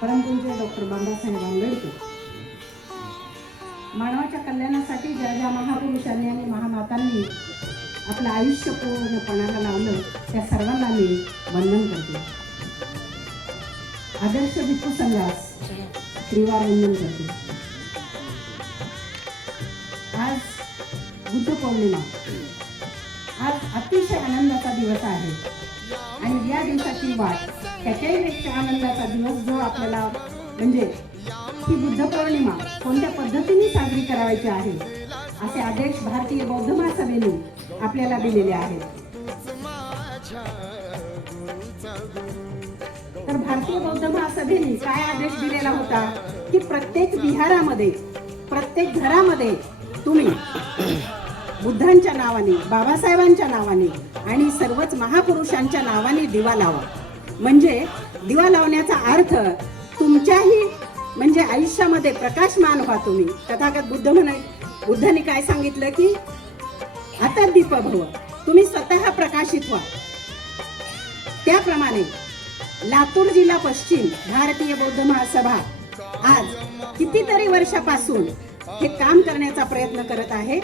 परमपूज्य डॉक्टर बाबासाहेब आंबेडकर मानवाच्या कल्याणासाठी ज्या ज्या महापुरुषांनी आणि महामातांनी आपलं आयुष्य पूर्णपणाला लावलं त्या सर्वांना मी वंदन करते. आदर्श भिक्खू संघास त्रिवार वंदन करते. आज बुद्ध पौर्णिमा, आज अतिशय आनंदाचा दिवस आहे आणि या दिवसाची वाट त्याच्याही पेक्षा आनंदाचा दिवस जो आपल्याला म्हणजे ही बुद्ध पौर्णिमा कोणत्या पद्धतीने साजरी करायची आहे असे आदेश भारतीय बौद्ध महासभेने आपल्याला दिलेले आहेत. तर भारतीय बौद्ध महासभेने काय आदेश दिलेला होता की प्रत्येक विहारामध्ये प्रत्येक घरामध्ये तुम्ही बुद्धांच्या नावाने, बाबासाहेबांच्या नावाने आणि सर्वच महापुरुषांच्या नावाने दिवा लावा. म्हणजे दिवा लावण्याचा अर्थ तुमच्याही म्हणजे आयुष्यामध्ये प्रकाशमान व्हा तुम्ही. तथागत बुद्धांनी काय सांगितलं की आता दीप भव, तुम्ही स्वतः प्रकाशित व्हा. त्याप्रमाणे लातूर जिल्हा पश्चिम भारतीय बौद्ध महासभा आज कितीतरी वर्षापासून हे काम करण्याचा प्रयत्न करत आहे.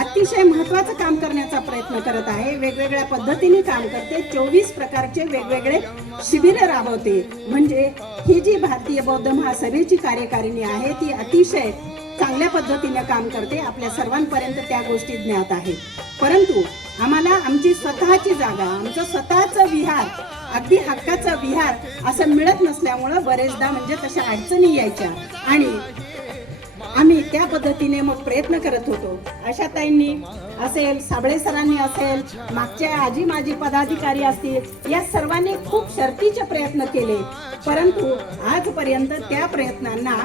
अतिशय महत्त्वाचं काम करण्याचा प्रयत्न करत आहे. वेगवेगळ्या पद्धतीने काम करते. 24 प्रकारचे वेगवेगळे शिबिर राबवते. म्हणजे ही जी भारतीय बौद्ध महासभेची कार्यकारिणी आहे ती अतिशय चांगल्या पद्धतीने काम करते. आपल्या सर्वांपर्यंत त्या गोष्टी ज्ञात आहेत. परंतु आम्हाला आमची स्वतःची जागा, आमचं स्वतःचं विहार, अगदी हक्काचं विहार असं मिळत नसल्यामुळं बरेचदा म्हणजे तशा अडचणी यायच्या आणि आम्ही त्या पद्धतीने मग प्रयत्न करत होतो. अशा ताईंनी असेल, साबळे सरांनी असेल, मागच्या आजी माजी पदाधिकारी असतील, या सर्वांनी खूप शर्तीचे प्रयत्न केले. परंतु आजपर्यंत त्या प्रयत्नांना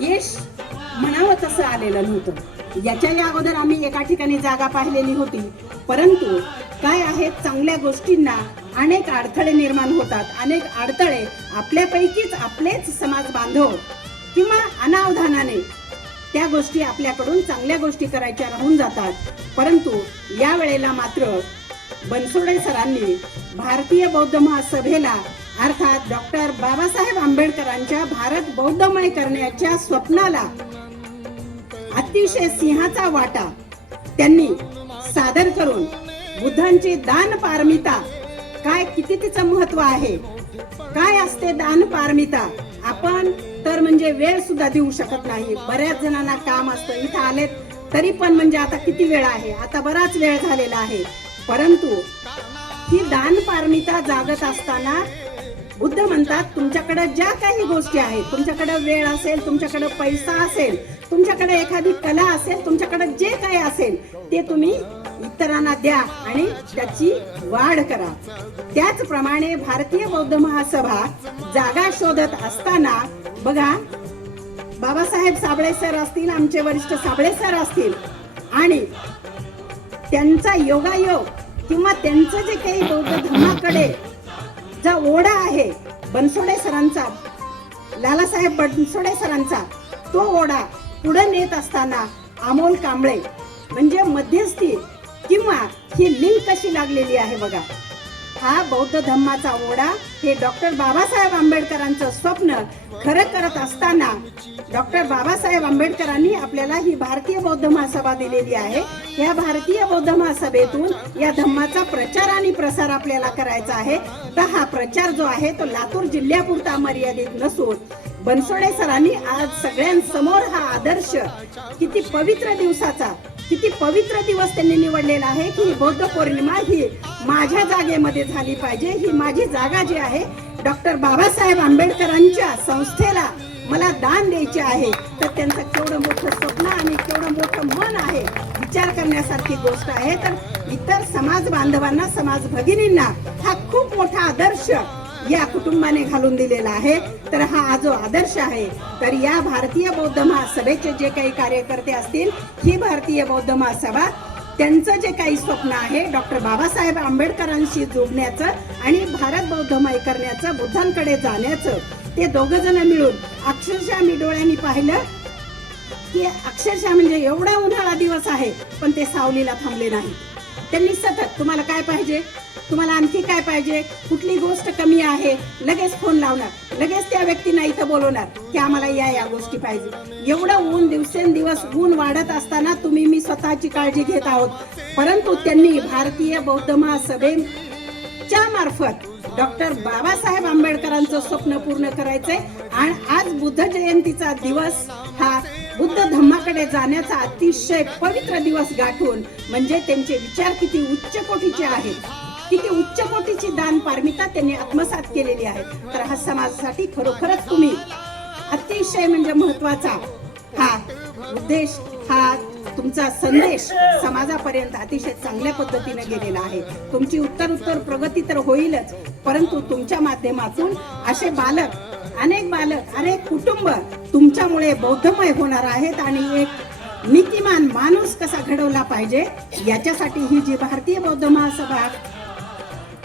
यश म्हणावं तसं आलेलं नव्हतं. याच्या अगोदर आम्ही एका ठिकाणी जागा पाहिलेली होती. परंतु काय आहे, चांगल्या गोष्टींना अनेक अडथळे निर्माण होतात. अनेक अडथळे आपल्यापैकीच आपलेच समाज बांधव किंवा अनावधानाने त्या गोष्टी आपल्याकडून चांगल्या गोष्टी करायच्या राहून जातात. परंतु या वेळेला मात्र बनसोडे सरांनी भारतीय बौद्ध महासभेला अर्थात डॉक्टर बाबासाहेब आंबेडकरांच्या भारत बौद्धमय करण्याच्या स्वप्नाला अतिशय सिंहाचा वाटा त्यांनी सादर करून बुद्धांची दान पारमिता काय, किती तिचं महत्व आहे, काय असते दान पारमिता. आपण तर म्हणजे वेळ सुद्धा देऊ शकत नाही. बऱ्याच जणांना काम असतं. इथं आलेत तरी पण म्हणजे आता किती वेळ आहे, आता बराच वेळ झालेला आहे. परंतु ही दान पारमिता जागत असताना बुद्ध म्हणतात तुमच्याकडे ज्या काही गोष्टी आहेत, तुमच्याकडे वेळ असेल, तुमच्याकडे पैसा असेल, तुमच्याकडे एखादी कला असेल, तुमच्याकडे जे काही असेल ते तुम्ही इतरांना द्या आणि त्याची वाढ करा. त्याचप्रमाणे भारतीय बौद्ध महासभा जागा शोधत असताना बघा, बाबासाहेब साबळे सर असतील, आमचे वरिष्ठ साबळे सर असतील आणि त्यांचा योगायोग किंवा त्यांचं जे काही बौद्ध धर्माकडे जा ओढा आहे बनसोडे सरांचा, लालासाहेब बनसोडे सरांचा, तो ओढा पुढे नेत असताना अमोल कांबळे म्हणजे मध्यस्थी किंवा ही लिंक कशी लागलेली आहे बघा. हा बौद्ध धम्माचा ओढा हे डॉक्टर बाबासाहेब आंबेडकरांचं स्वप्न खरं करत असताना डॉक्टर बाबासाहेब आंबेडकरांनी आपल्याला ही भारतीय बौद्ध महासभा दिलेली आहे. या भारतीय बौद्ध महासभेतून या धम्माचा प्रचार आणि प्रसार आपल्याला करायचा आहे. तर हा प्रचार जो आहे तो लातूर जिल्ह्यापुरता मर्यादित नसून बनसोडे सरांनी आज सगळ्यांसमोर हा आदर्श किती पवित्र दिवसाचा, किती पवित्र दिवस त्यांनी निवडलेला आहे की ही बौद्ध पौर्णिमा ही माझ्या जागेमध्ये झाली पाहिजे. ही माझी जागा जी आहे डॉक्टर बाबासाहेब आंबेडकरांच्या संस्थेला मला दान द्यायचे आहे. तर त्यांचं केवढं मोठं स्वप्न आणि केवढं मोठं मन आहे, विचार करण्यासारखी गोष्ट आहे. तर इतर समाज बांधवांना, समाज भगिनींना हा खूप मोठा आदर्श या कुटुंबाने घालून दिलेला आहे. तर हा जो आदर्श आहे, तर या भारतीय बौद्ध महासभेचे जे काही कार्यकर्ते असतील, ही भारतीय बौद्ध महासभा त्यांचं जे काही स्वप्न आहे डॉक्टर बाबासाहेब आंबेडकरांशी जोडण्याचं आणि भारत बौद्धमय करण्याचं, बुद्धांकडे जाण्याचं, ते दोघं जण मिळून अक्षरशः मी डोळ्यांनी पाहिलं की अक्षरशः म्हणजे एवढा उन्हाळा दिवस आहे पण ते सावलीला थांबले नाही. त्यांनी सतत तुम्हाला काय पाहिजे, तुम्हाला आणखी काय पाहिजे, कुठली गोष्ट कमी आहे, लगेच फोन लावणार, लगेच त्या व्यक्तींना इथं बोलवणार की आम्हाला या गोष्टी पाहिजे. एवढं ऊन दिवसेंदिवस ऊन वाढत असताना तुम्ही मी स्वतःची काळजी घेत आहोत. परंतु त्यांनी भारतीय बौद्ध महासभेच्या मार्फत डॉक्टर बाबासाहेब आंबेडकरांचं स्वप्न पूर्ण करायचंय. आणि आज बुद्ध जयंतीचा दिवस हा बुद्ध धम्माकडे जाण्याचा अतिशय पवित्र दिवस गाठून, म्हणजे त्यांचे विचार किती उच्च कोटीचे आहेत, किती उच्च कोटीची दान पारमिता त्यांनी आत्मसात केलेली आहे. तर हा समाजासाठी खरोखरच तुम्ही अतिशय म्हणजे महत्वाचा हा उद्देश, हा तुमचा संदेश समाजापर्यंत अतिशय चांगल्या पद्धतीने गेलेला आहे. तुमची उत्तर प्रगती तर होईलच, परंतु तुमच्या माध्यमातून असे बालक, अनेक कुटुंब तुमच्यामुळे बौद्धमय होणार आहेत. आणि एक नीतिमान माणूस कसा घडवला पाहिजे याच्यासाठी ही जी भारतीय बौद्ध महासभा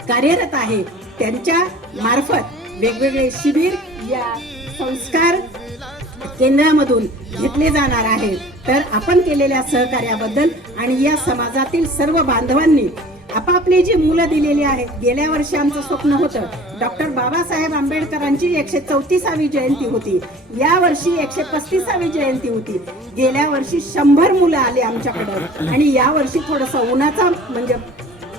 कार्यरत आहे त्यांच्या मार्फत वेगवेगळे शिबिर या संस्कार केंद्रामधून घेतले जाणार आहे. तर आपण केलेल्या सहकार्याबद्दल आणि या समाजातील सर्व बांधवांनी आपापली जी मुलं दिलेली आहेत. गेल्या वर्षी आमचं स्वप्न होतं डॉक्टर बाबासाहेब आंबेडकरांची 134वी जयंती होती, या वर्षी 135वी जयंती होती. गेल्या वर्षी 100 मुलं आले आमच्याकडं आणि या वर्षी थोडंसं उन्हाचा म्हणजे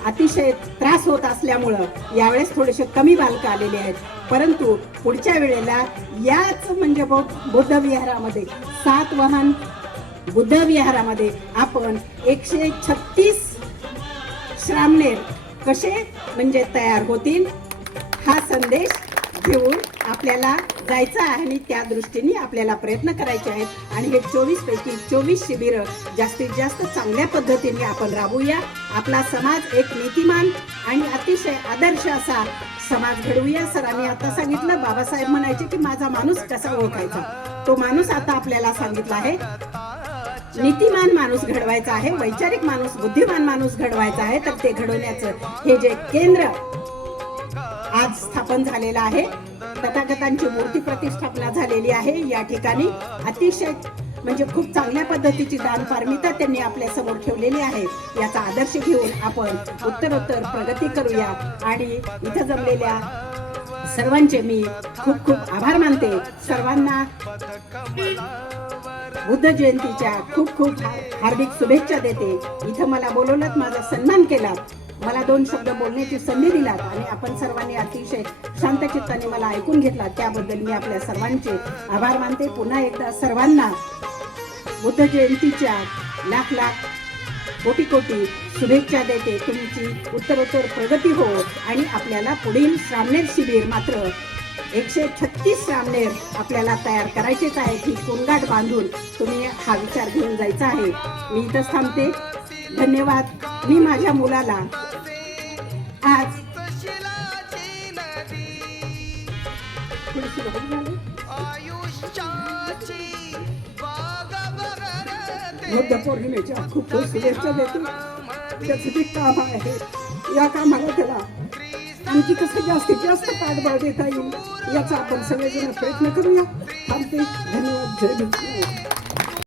अतिशय त्रास होत असल्यामुळं यावेळेस थोडेसे कमी बालकं आलेले आहेत. परंतु पुढच्या वेळेला याच म्हणजे बौद्ध विहारामध्ये 7 वाहन बुद्ध विहारामध्ये आपण 136 श्रामणेर कसे म्हणजे तयार होतील हा संदेश घेऊन आपल्याला जायचं आहे. आणि त्या दृष्टीने आपल्याला प्रयत्न करायचे आहेत. आणि हे 24 पैकी 24 शिबिरं जास्तीत जास्त चांगल्या पद्धतीने आपण राबवूया. आपला समाज एक नीतिमान आणि अतिशय आदर्श असा समाज घडवूया. सरांनी आता सांगितलं, बाबासाहेब म्हणायचे की माझा माणूस कसा ओळखायचा, तो माणूस आता आपल्याला सांगितला आहे. नीतिमान माणूस घडवायचा आहे, वैचारिक माणूस, बुद्धिमान माणूस घडवायचा आहे. तर ते घडवण्याचं हे जे केंद्र आज स्थापन झालेलं आहे, तथागतांची मूर्ती प्रतिष्ठापना झालेली आहे. या ठिकाणी अतिशय म्हणजे खूप चांगल्या पद्धतीची दान पारमिता त्यांनी आपल्या समोर ठेवलेली आहे. याचा आदर्श घेऊन आपण उत्तरोत्तर प्रगती करूया. आणि इथं जमलेल्या सर्वांचे मी खूप खूप आभार मानते. सर्वांना बुद्ध जयंतीच्या खूप खूप हार्दिक शुभेच्छा देते. इथं मला बोलवलं, माझा सन्मान केला, मला 2 शब्द बोलण्याची संधी दिलात आणि आपण सर्वांनी अतिशय शांत चित्ताने मला ऐकून घेतला, त्याबद्दल मी आपल्या सर्वांचे आभार मानते. पुन्हा एकदा सर्वांना बुद्ध जयंतीच्या लाख कोटी शुभेच्छा देते. तुमची उत्तरोत्तर प्रगती हो. आणि आपल्याला पुढील श्रामणेर शिबिर मात्र 136 श्रामणेर आपल्याला तयार करायचेच आहे. ही कोंगाट बांधून तुम्ही हा विचार घेऊन जायचा आहे. मी इथंच थांबते. धन्यवाद. मी माझ्या मुलाला आज बुद्ध पौर्णिमेच्या खूप शुभेच्छा देते. त्याचं ते काम आहे, या कामाला त्याला आणखी कसं जास्तीत जास्त पाठबळ देता येईल याचा आपण सगळेजण प्रयत्न करूया. थांबते. धन्यवाद. जय भीम.